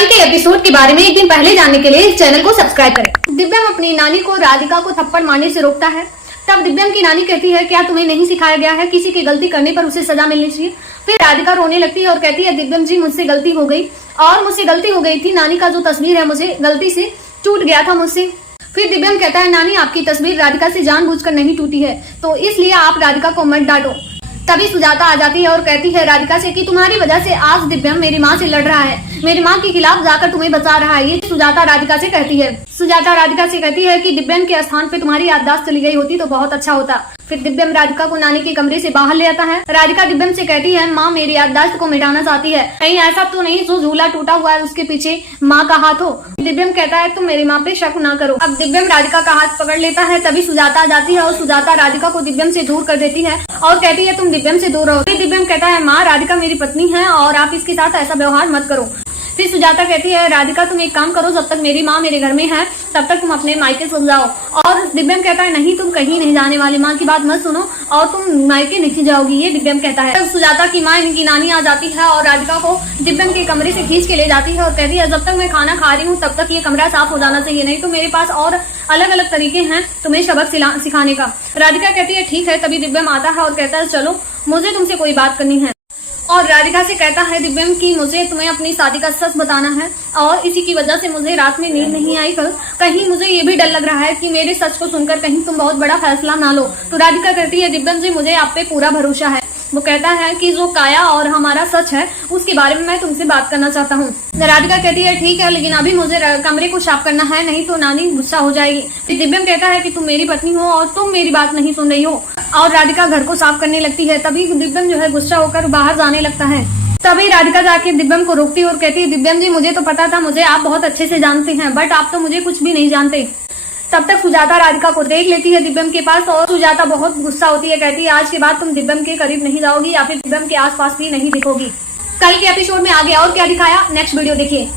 कल के एपिसोड के बारे में एक दिन पहले जानने के लिए इस चैनल को सब्सक्राइब करें। दिव्यम अपनी नानी को राधिका को थप्पड़ मारने से रोकता है। तब दिव्यम की नानी कहती है, क्या तुम्हें नहीं सिखाया गया है किसी की गलती करने पर उसे सजा मिलनी चाहिए। फिर राधिका रोने लगती है और कहती है, दिव्यम जी मुझसे गलती हो गई और मुझसे गलती हो गई थी। नानी का जो तस्वीर है मुझे गलती से टूट गया था मुझसे। फिर दिव्यम कहता है, नानी आपकी तस्वीर राधिका से जानबूझकर नहीं टूटी है, तो इसलिए आप राधिका को मत डांटो। तभी सुजाता आ जाती है और कहती है राधिका से कि तुम्हारी वजह से आज दिव्यम मेरी माँ से लड़ रहा है, मेरी माँ के खिलाफ जाकर तुम्हें बचा रहा है। ये सुजाता राधिका से कहती है। सुजाता राधिका से कहती है कि दिव्यम के स्थान पे तुम्हारी याददाश्त चली गई होती तो बहुत अच्छा होता। फिर दिव्यम राधिका को नानी के कमरे से बाहर ले आता है। राधिका दिव्यम से कहती है, माँ मेरी याददाश्त को मिटाना चाहती है, कहीं ऐसा तो नहीं जो झूला टूटा हुआ है उसके पीछे माँ का हाथ हो। दिव्यम कहता है, तुम मेरी माँ पे शक ना करो। अब दिव्यम राधिका का हाथ पकड़ लेता है। तभी सुजाता आ जाती है और सुजाता राधिका को दिव्यम से दूर कर देती है और कहती है, तुम दिव्यम से दूर रहो। दिव्यम कहता है, माँ राधिका मेरी पत्नी है और आप इसके साथ ऐसा व्यवहार मत करो। फिर सुजाता कहती है, राधिका तुम एक काम करो, जब तक मेरी माँ मेरे घर में है तब तक तुम अपने मायके सो जाओ। और दिव्यम कहता है, नहीं तुम कहीं नहीं जाने वाली, माँ की बात मत सुनो और तुम मायके नहीं जाओगी, ये दिव्यम कहता है। तब सुजाता की माँ इनकी नानी आ जाती है और राधिका को दिव्यम के कमरे से खींच के ले जाती है और कहती है, जब तक मैं खाना खा रही हूँ तब तक ये कमरा साफ हो जाना चाहिए, नहीं तो मेरे पास और अलग अलग तरीके हैं तुम्हें सबक सिखाने का। राधिका कहती है, ठीक है। तभी दिव्यम आता है और कहता है, चलो मुझे तुमसे कोई बात करनी है। और राधिका से कहता है दिव्यम की मुझे तुम्हें अपनी शादी का सच बताना है और इसी की वजह से मुझे रात में नींद नहीं आई कल। कहीं मुझे ये भी डर लग रहा है कि मेरे सच को सुनकर कहीं तुम बहुत बड़ा फैसला ना लो। तो राधिका कहती है, दिव्यम जी मुझे आप पे पूरा भरोसा है। वो कहता है कि जो काया और हमारा सच है उसके बारे में मैं तुमसे बात करना चाहता हूँ। राधिका कहती है, ठीक है, लेकिन अभी मुझे कमरे को साफ करना है, नहीं तो नानी गुस्सा हो जाएगी। फिर दिव्यम कहता है कि तुम मेरी पत्नी हो और तुम मेरी बात नहीं सुन रही हो। और राधिका घर को साफ करने लगती है। तभी दिव्यम जो है गुस्सा होकर बाहर जाने लगता है। तभी राधिका जाके दिव्यम को रोकती है और कहती है, दिव्यम जी मुझे तो पता था, मुझे आप बहुत अच्छे से जानते हैं, बट आप तो मुझे कुछ भी नहीं जानते। तब तक सुजाता राधिका को देख लेती है दिव्यम के पास और सुजाता बहुत गुस्सा होती है। कहती है, आज के बाद तुम दिव्यम के करीब नहीं जाओगी या फिर दिव्यम के आसपास भी नहीं दिखोगी। कल के एपिसोड में आगे और क्या दिखाया, नेक्स्ट वीडियो देखिए।